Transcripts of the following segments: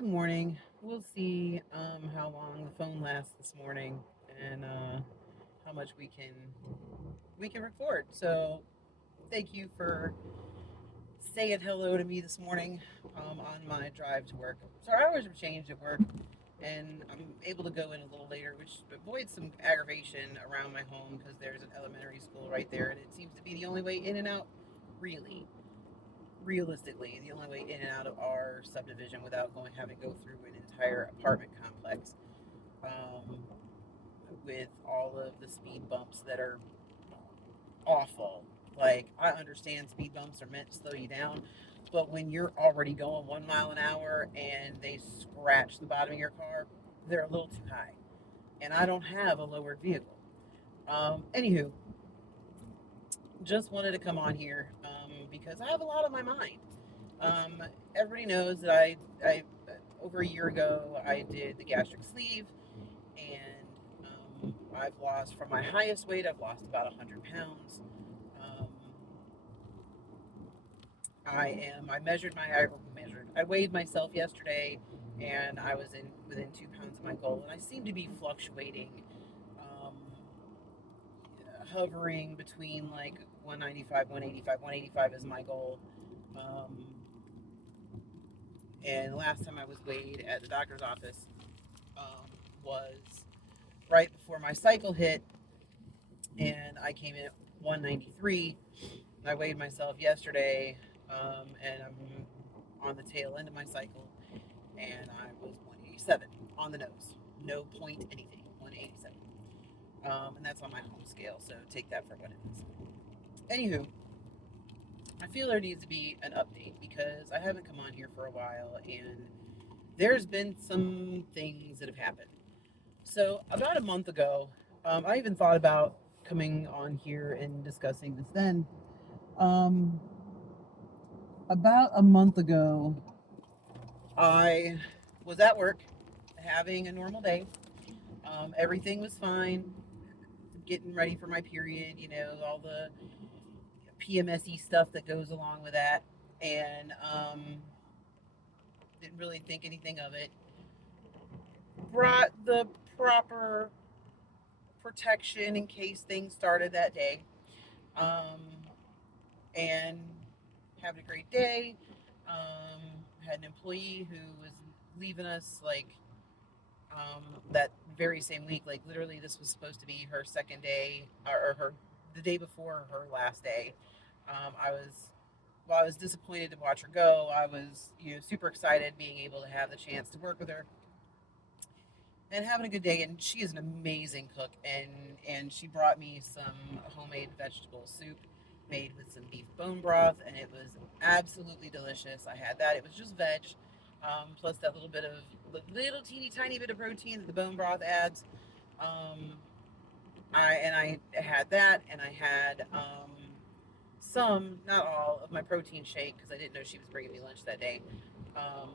Good morning. We'll see how long the phone lasts this morning and how much we can record. So thank you for saying hello to me this morning on my drive to work. So our hours have changed at work, and I'm able to go in a little later, which avoids some aggravation around my home because there's an elementary school right there, and it seems to be the only way in and out. Really, realistically, the only way in and out of our subdivision without having to go through an entire apartment complex, um, with all of the speed bumps that are awful. Like, I understand speed bumps are meant to slow you down, but when you're already going 1 mile an hour and they scratch the bottom of your car, they're a little too high. And I don't have a lowered vehicle. Anywho, just wanted to come on here because I have a lot on my mind. Um, Everybody knows that I over a year ago I did the gastric sleeve, and I've lost from my highest weight. I've lost about 100 pounds. Um, I weighed myself yesterday, and I was in within 2 pounds of my goal, and I seem to be fluctuating, um, hovering between like 195, 185. 185 is my goal. Um, and the last time I was weighed at the doctor's office was right before my cycle hit, and I came in at 193. I weighed myself yesterday, and I'm on the tail end of my cycle, and I was 187 on the nose. No point anything, 187. And that's on my home scale, so take that for what it is. Anywho, I feel there needs to be an update because I haven't come on here for a while, and there's been some things that have happened. So, about a month ago, I even thought about coming on here and discussing this then. Um, about a month ago, I was at work having a normal day. Everything was fine, getting ready for my period, all the PMSE stuff that goes along with that. And didn't really think anything of it. Brought the proper protection in case things started that day. Um, and having a great day. Had an employee who was leaving us like that very same week. Like literally, this was supposed to be her second day, or her the day before her last day. I was While I was disappointed to watch her go, I was super excited being able to have the chance to work with her and having a good day. And she is an amazing cook, and she brought me some homemade vegetable soup made with some beef bone broth, and it was absolutely delicious. I had that. It was just veg, plus that little teeny tiny bit of protein that the bone broth adds. Um, I had that, and I had some, not all, of my protein shake because I didn't know she was bringing me lunch that day. Um,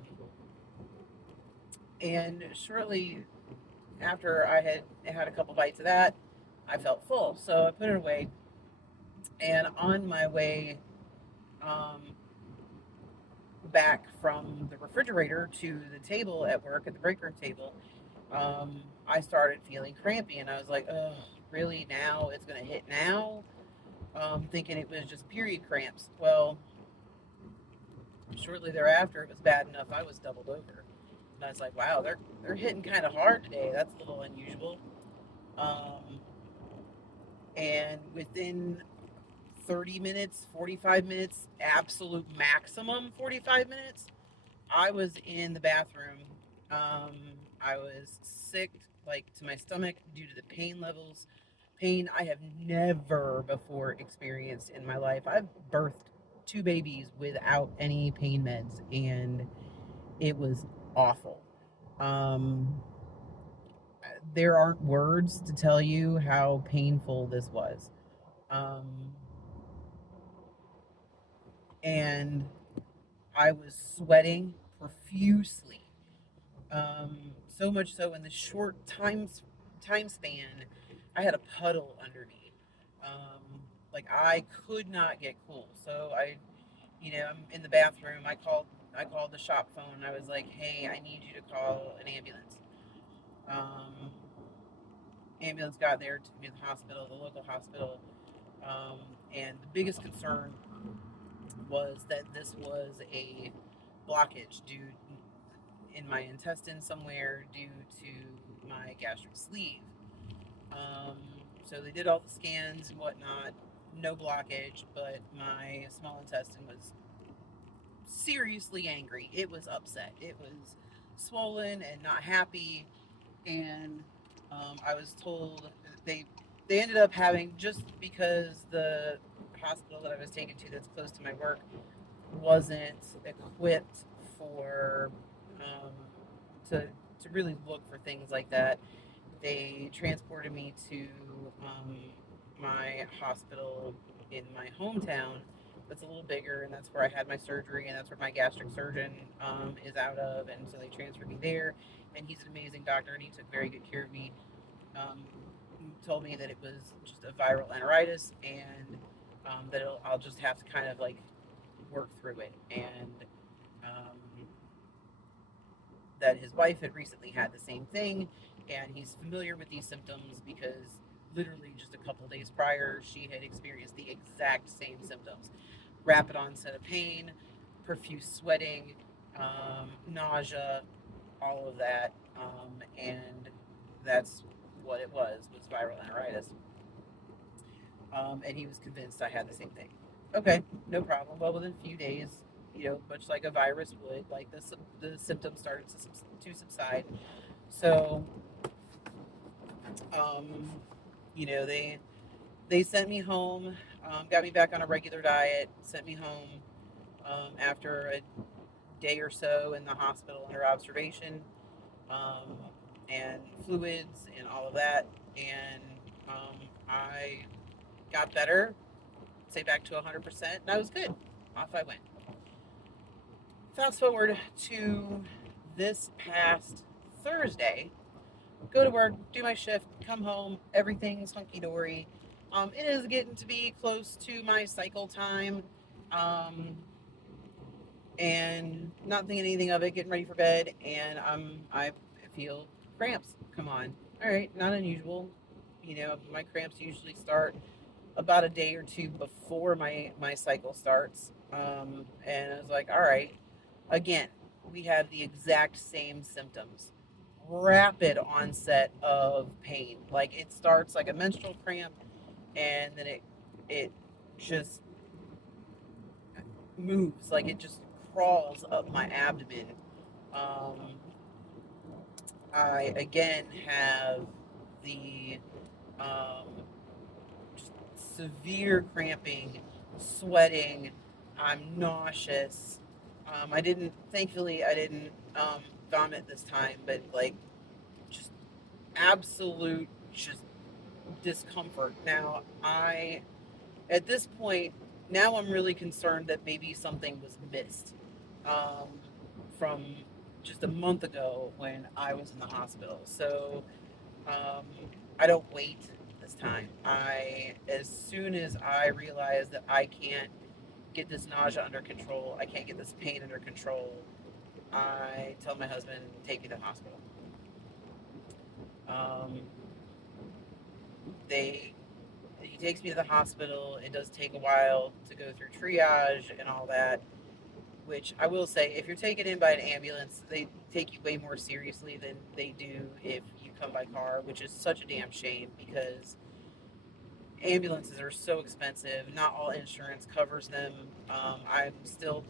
and shortly after I had a couple bites of that, I felt full, so I put it away. And on my way um, back from the refrigerator to the table at work, at the break room table, I started feeling crampy, and I was like, "Oh, really? Now it's gonna hit now?" Thinking it was just period cramps. Well, shortly thereafter, it was bad enough I was doubled over, and I was like, "Wow, they're hitting kind of hard today. That's a little unusual." Um, and within 30 minutes, 45 minutes, absolute maximum 45 minutes, I was in the bathroom. Um, I was sick, like to my stomach, due to the pain levels. Pain I have never before experienced in my life. I've birthed two babies without any pain meds, and it was awful. Um, there aren't words to tell you how painful this was. Um, and I was sweating profusely. So much so in the short time span, I had a puddle under me. Like I could not get cool. So I'm in the bathroom. I called I called the shop phone. I was like, hey, I need you to call an ambulance. Um, Ambulance got there to me, the hospital, the local hospital. Um, and the biggest concern was that this was a blockage due in my intestine somewhere due to my gastric sleeve. Um, so they did all the scans and whatnot, no blockage, but my small intestine was seriously angry. It was upset. It was swollen and not happy. And I was told they they ended up having, just because the hospital that I was taken to that's close to my work wasn't equipped for to really look for things like that. They transported me to um, my hospital in my hometown that's a little bigger, and that's where I had my surgery, and that's where my gastric surgeon is out of. And so they transferred me there, and he's an amazing doctor, and he took very good care of me. Um, Told me that it was just a viral enteritis, and that I'll just have to kind of like work through it, and um, that his wife had recently had the same thing, and he's familiar with these symptoms because literally just a couple days prior, she had experienced the exact same symptoms: rapid onset of pain, profuse sweating, nausea, all of that, and that's what it was viral enteritis. And he was convinced I had the same thing. Okay, no problem. Well, within a few days, much like a virus would, like the symptoms started to subside. So, um, they sent me home, got me back on a regular diet, sent me home after a day or so in the hospital under observation, um, and fluids and all of that, and I got better, say back to 100%, and I was good. Off I went. Fast forward to this past Thursday, go to work, do my shift, come home, everything's hunky dory. It is getting to be close to my cycle time, um, and not thinking anything of it, getting ready for bed, and I feel cramps. Come on, all right, not unusual. My cramps usually start about a day or two before my cycle starts. And I was like, all right, again, we have the exact same symptoms. Rapid onset of pain. Like, it starts like a menstrual cramp, and then it just moves, like it just crawls up my abdomen. Um, I again have the um, severe cramping, sweating. I'm nauseous. Thankfully, I didn't vomit this time, but like just absolute just discomfort. At this point, now I'm really concerned that maybe something was missed um, from just a month ago when I was in the hospital. So um, I don't wait this time. As soon as I realize that I can't get this nausea under control, I can't get this pain under control, I tell my husband, take me to the hospital. Um, they He takes me to the hospital. It does take a while to go through triage and all that, which I will say, if you're taken in by an ambulance, they take you way more seriously than they do if you come by car, which is such a damn shame because ambulances are so expensive. Not all insurance covers them. I still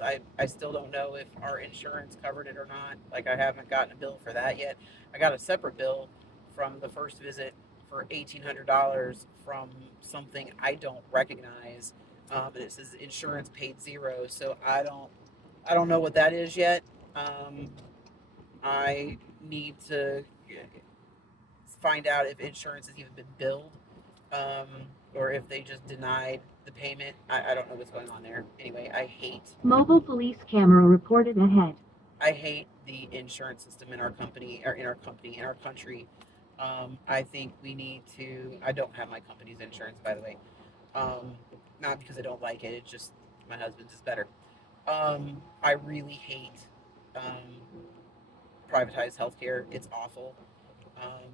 don't know if our insurance covered it or not. Like, I haven't gotten a bill for that yet. I got a separate bill from the first visit for $1,800 from something I don't recognize, and it says insurance paid zero. So I don't know what that is yet. Um, I need to find out if insurance has even been billed, um, or if they just denied the payment. I don't know what's going on there. Anyway, Mobile police camera reported ahead. I hate the insurance system in our company, or in our country. I think we need to. I don't have my company's insurance, by the way. Um, Not because I don't like it. It's just my husband's is better. I really hate um, privatized healthcare. It's awful. Um,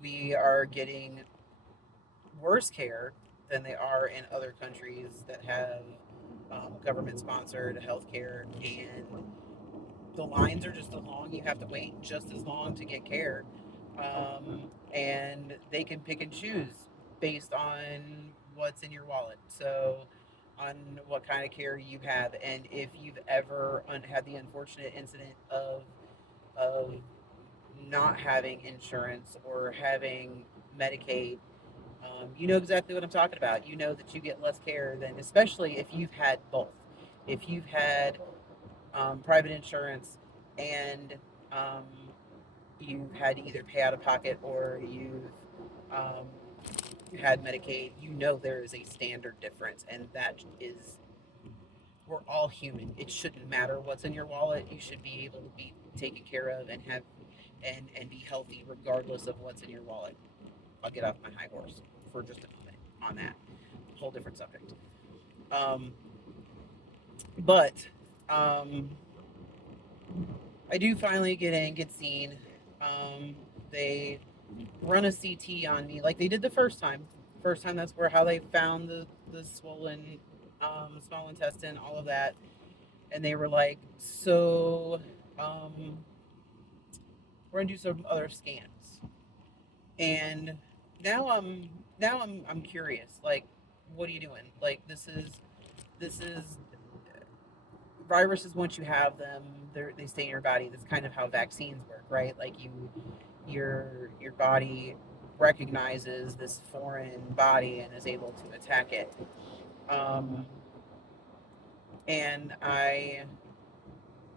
we are getting worse care than they are in other countries that have government sponsored healthcare, and the lines are just as long. You have to wait just as long to get care, and they can pick and choose based on what's in your wallet. So, on what kind of care you have, and if you've ever had the unfortunate incident of not having insurance or having Medicaid, you know exactly what I'm talking about. You know that you get less care than, especially if you've had both. If you've had private insurance and um, you've had to either pay out of pocket or you've um, had Medicaid, you know there is a standard difference, and that is, we're all human. It shouldn't matter what's in your wallet. You should be able to be taken care of and have and be healthy regardless of what's in your wallet. I'll get off my high horse for just a moment on that. Whole different subject. Um, but um, I do finally get seen. They run a CT on me like they did the first time. First time, that's where how they found the swollen small intestine, all of that, and they were like, so we're gonna do some other scans. And now I'm curious. Like, what are you doing? Like, this is viruses. Once you have them, they stay in your body. That's kind of how vaccines work, right? Like, your body recognizes this foreign body and is able to attack it. Um, and I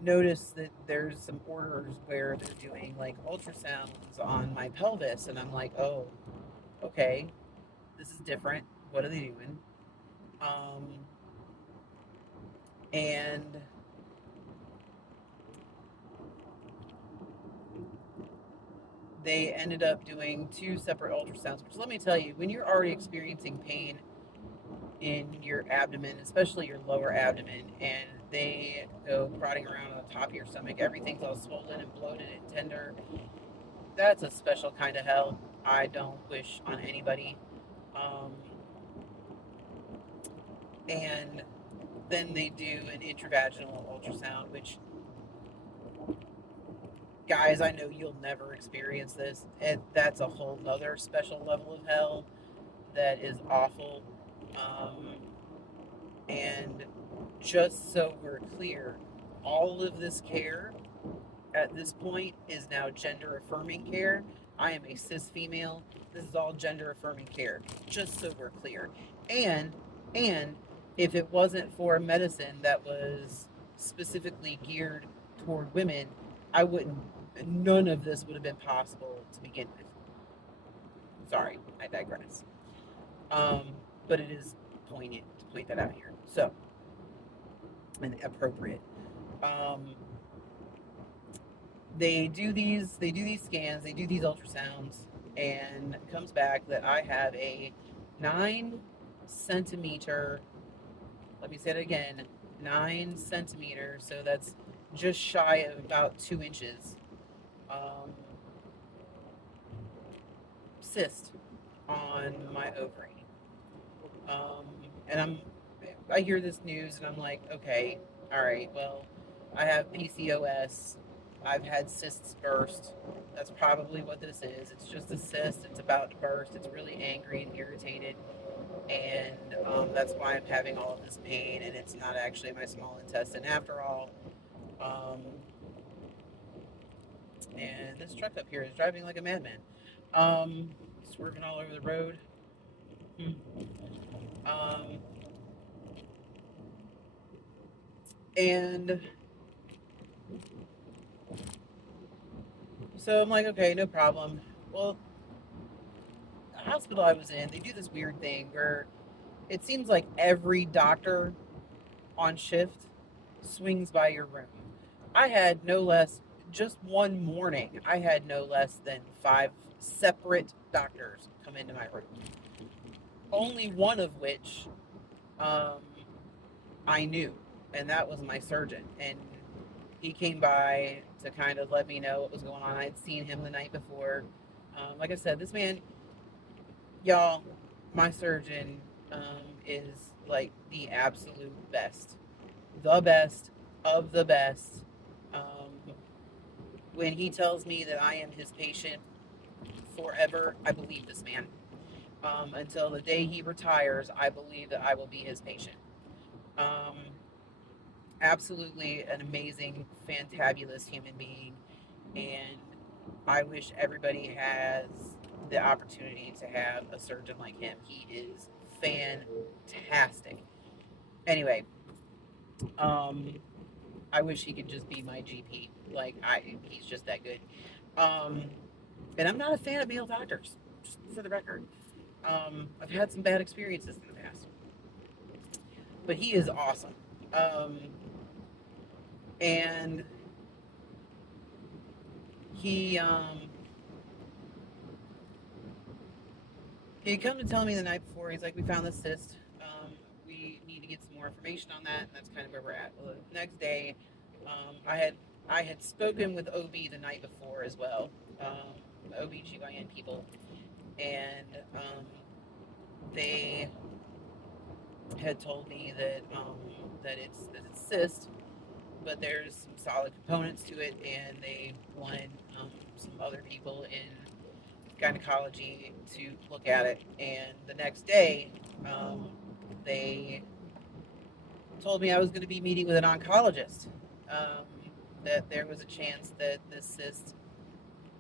noticed that there's some orders where they're doing like ultrasounds on my pelvis, and I'm like, oh, okay, this is different. What are they doing? Um, and they ended up doing two separate ultrasounds, which, let me tell you, when you're already experiencing pain in your abdomen, especially your lower abdomen, and they go prodding around on the top of your stomach, everything's all swollen and bloated and tender. That's a special kind of hell I don't wish on anybody. Um, and then they do an intravaginal ultrasound, which, guys, I know you'll never experience this, and that's a whole nother special level of hell that is awful. Um, and just so we're clear, all of this care at this point is now gender affirming care. I am a cis female. This is all gender affirming care, just so we're clear. And and if it wasn't for a medicine that was specifically geared toward women, I wouldn't none of this would have been possible to begin with. Sorry, I digress. Um, but it is poignant to point that out here. So, and appropriate. Um, they do these scans, they do these ultrasounds, and it comes back that I have a 9 centimeter, let me say it again, 9 centimeters, so that's just shy of about 2 inches, um, cyst on my ovary. Um, and I hear this news and I'm like, okay, all right, well, I have PCOS. I've had cysts burst. That's probably what this is. It's just a cyst. It's about to burst. It's really angry and irritated. And that's why I'm having all of this pain. And it's not actually my small intestine after all. Um, and this truck up here is driving like a madman. Um, Swerving all over the road. Hmm. Um, and so I'm like, okay, no problem. Well, the hospital I was in, they do this weird thing where it seems like every doctor on shift swings by your room. I had no less, just one morning, I had no less than 5 separate doctors come into my room. Only one of which um, I knew, and that was my surgeon. And he came by to kind of let me know what was going on. I had seen him the night before. Like I said, this man, y'all, my surgeon is like the absolute best, the best of the best. Um, when he tells me that I am his patient forever, I believe this man. Until the day he retires, I believe that I will be his patient. Um, Absolutely an amazing, fantabulous human being, and I wish everybody has the opportunity to have a surgeon like him. He is fantastic. Anyway, um, I wish he could just be my GP. He's just that good. Um, and I'm not a fan of male doctors, just for the record. I've had some bad experiences in the past, but he is awesome. Um, and he he come to tell me the night before. He's like, "We found this cyst. We need to get some more information on that." And that's kind of where we're at. Well, the next day, I had spoken with OB the night before as well, OBGYN people, and they had told me that it's cyst, but there's some solid components to it, and they wanted some other people in gynecology to look at it. And the next day, they told me I was going to be meeting with an oncologist. Um, that there was a chance that this cyst,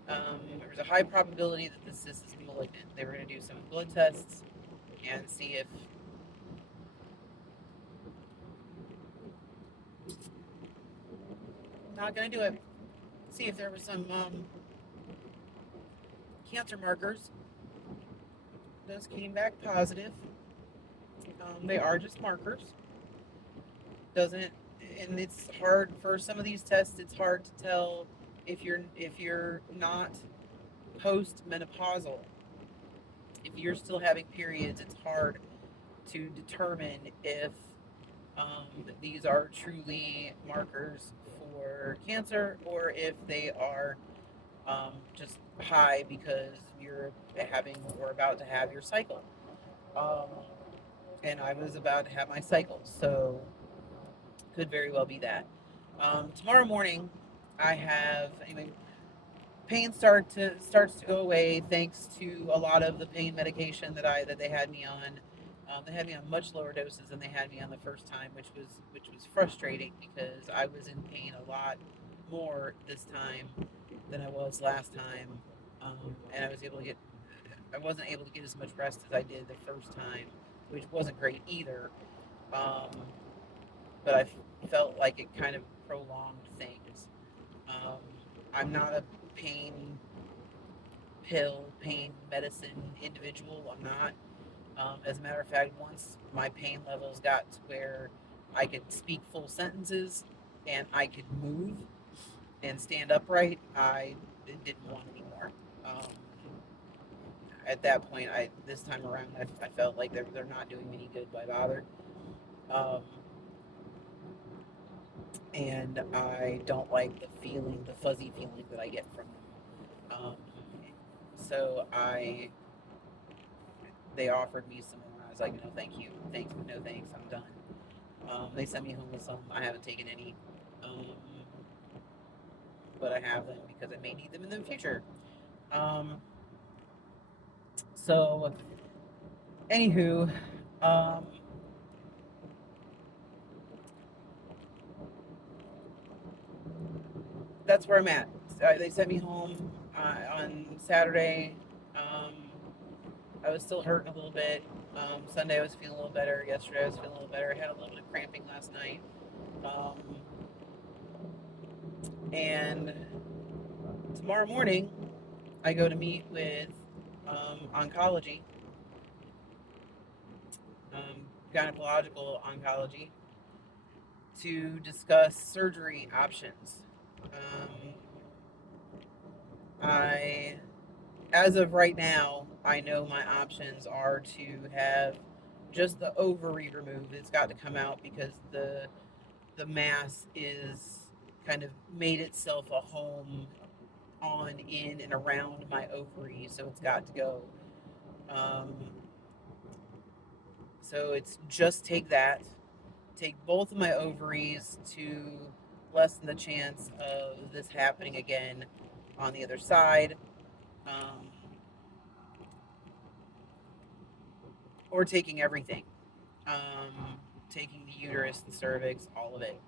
there was a high probability that this cyst is malignant. They were going to do some blood tests and see if not going to do it. See if there were some cancer markers. Those came back positive. They are just markers. Doesn't And it's hard for some of these tests. It's hard to tell if you're not post-menopausal. If you're still having periods, it's hard to determine if these are truly markers for cancer or if they are just high because you're having or about to have your cycle. Um, and I was about to have my cycle, so could very well be that. Tomorrow morning, I have anyway. Pain starts to go away thanks to a lot of the pain medication that they had me on. They had me on much lower doses than they had me on the first time, which was frustrating because I was in pain a lot more this time than I was last time, and I wasn't able to get as much rest as I did the first time, which wasn't great either. Um, but I felt like it kind of prolonged things. Um, I'm not a pain pain medicine individual. I'm not. As a matter of fact, once my pain levels got to where I could speak full sentences and I could move and stand upright, I didn't want anymore. Um, at that point, this time around, I felt like they're not doing me any good by bother. Um, and I don't like the fuzzy feeling that I get from them. So they offered me some more. I was like, no, thank you, thanks, but no thanks, I'm done. They sent me home with some. I haven't taken any, um, but I have them because I may need them in the future. Um, so, anywho, um, that's where I'm at. They sent me home on Saturday. Um, I was still hurting a little bit. Sunday I was feeling a little better. Yesterday I was feeling a little better. I had a little bit of cramping last night. Um, and tomorrow morning I go to meet with oncology, um, gynecological oncology, to discuss surgery options. Um, as of right now, I know my options are to have just the ovary removed. It's got to come out because the mass is kind of made itself a home on, in, and around my ovary, so it's got to go. Um, so it's just take both of my ovaries to lessen the chance of this happening again on the other side, um, or taking everything, taking the uterus, the cervix, all of it.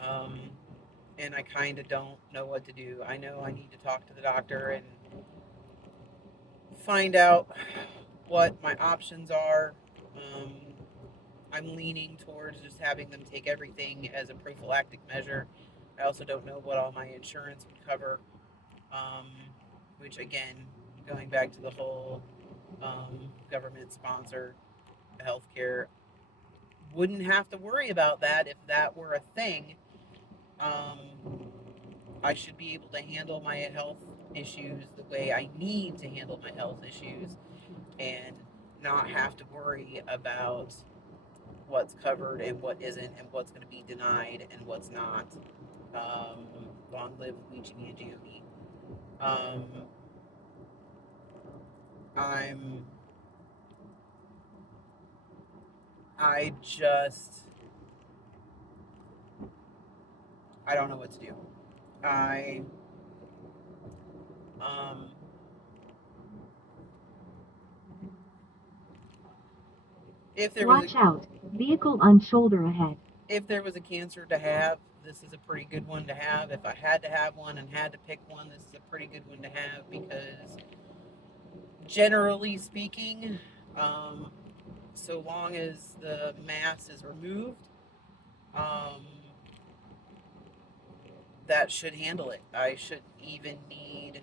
Um, and I kind of don't know what to do. I know I need to talk to the doctor and find out what my options are. Um, I'm leaning towards just having them take everything as a prophylactic measure. I also don't know what all my insurance would cover, um, which, again, going back to the whole government sponsored healthcare, wouldn't have to worry about that if that were a thing. Um, I should be able to handle my health issues the way I need to handle my health issues and not have to worry about what's covered and what isn't and what's going to be denied and what's not. Long live Luigi and Gianni. Um, I'm. I just. I don't know what to do. I. Um, if there was a Watch out. Vehicle on shoulder ahead. if there was a cancer to have, this is a pretty good one to have. If I had to have one and had to pick one, this is a pretty good one to have because, generally speaking, um, so long as the mass is removed, um, that should handle it. I shouldn't even need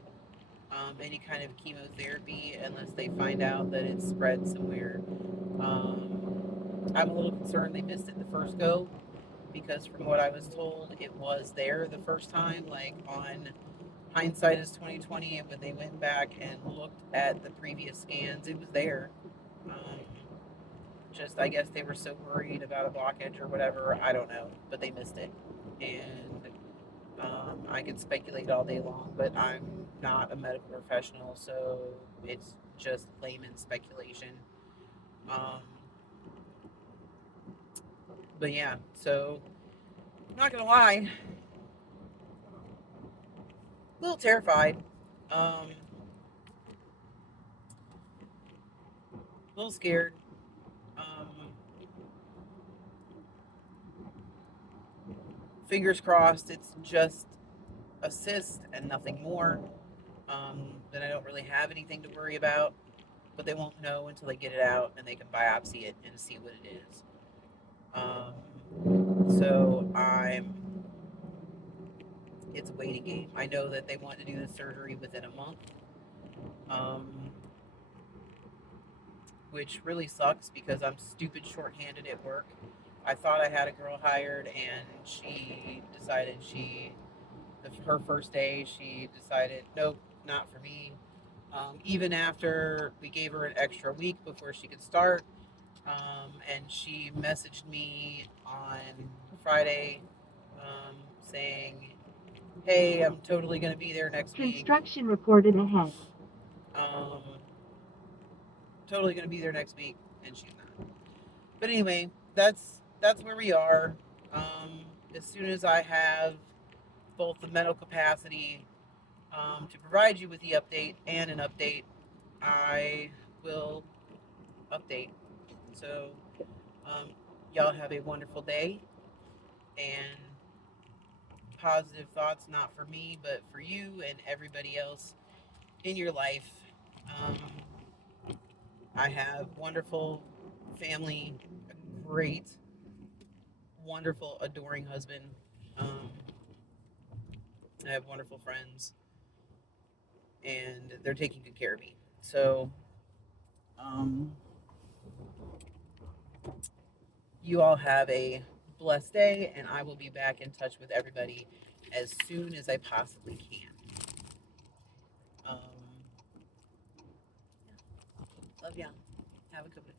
any kind of chemotherapy unless they find out that it's spread somewhere. I'm a little concerned they missed it the first go because, from what I was told, it was there the first time. Like, on hindsight is 2020, and when they went back and looked at the previous scans, it was there. Um, just, I guess they were so worried about a blockage or whatever. I don't know, but they missed it, and I can speculate all day long, but I'm not a medical professional, so it's just layman speculation. Um, but yeah, so I'm not gonna lie, a little terrified, a little scared. Um, Fingers crossed, it's just a cyst and nothing more. Then I don't really have anything to worry about, but they won't know until they get it out and they can biopsy it and see what it is. So it's a waiting game. I know that they want to do the surgery within a month, um, which really sucks because I'm stupid shorthanded at work. I thought I had a girl hired, and she decided her first day, she decided, nope, not for me. Even after we gave her an extra week before she could start, and she messaged me on Friday, saying, hey, I'm totally going to be there next week. Construction reported ahead. Um, totally going to be there next week, and she's not. But anyway, that's where we are. As soon as I have both the mental capacity to provide you with the update and an update, I will update. So, y'all have a wonderful day, and positive thoughts, not for me, but for you and everybody else in your life. Um, I have wonderful family, a great, wonderful, adoring husband. Um, I have wonderful friends, and they're taking good care of me. So, um, you all have a blessed day, and I will be back in touch with everybody as soon as I possibly can. Um, love y'all. Have a good one.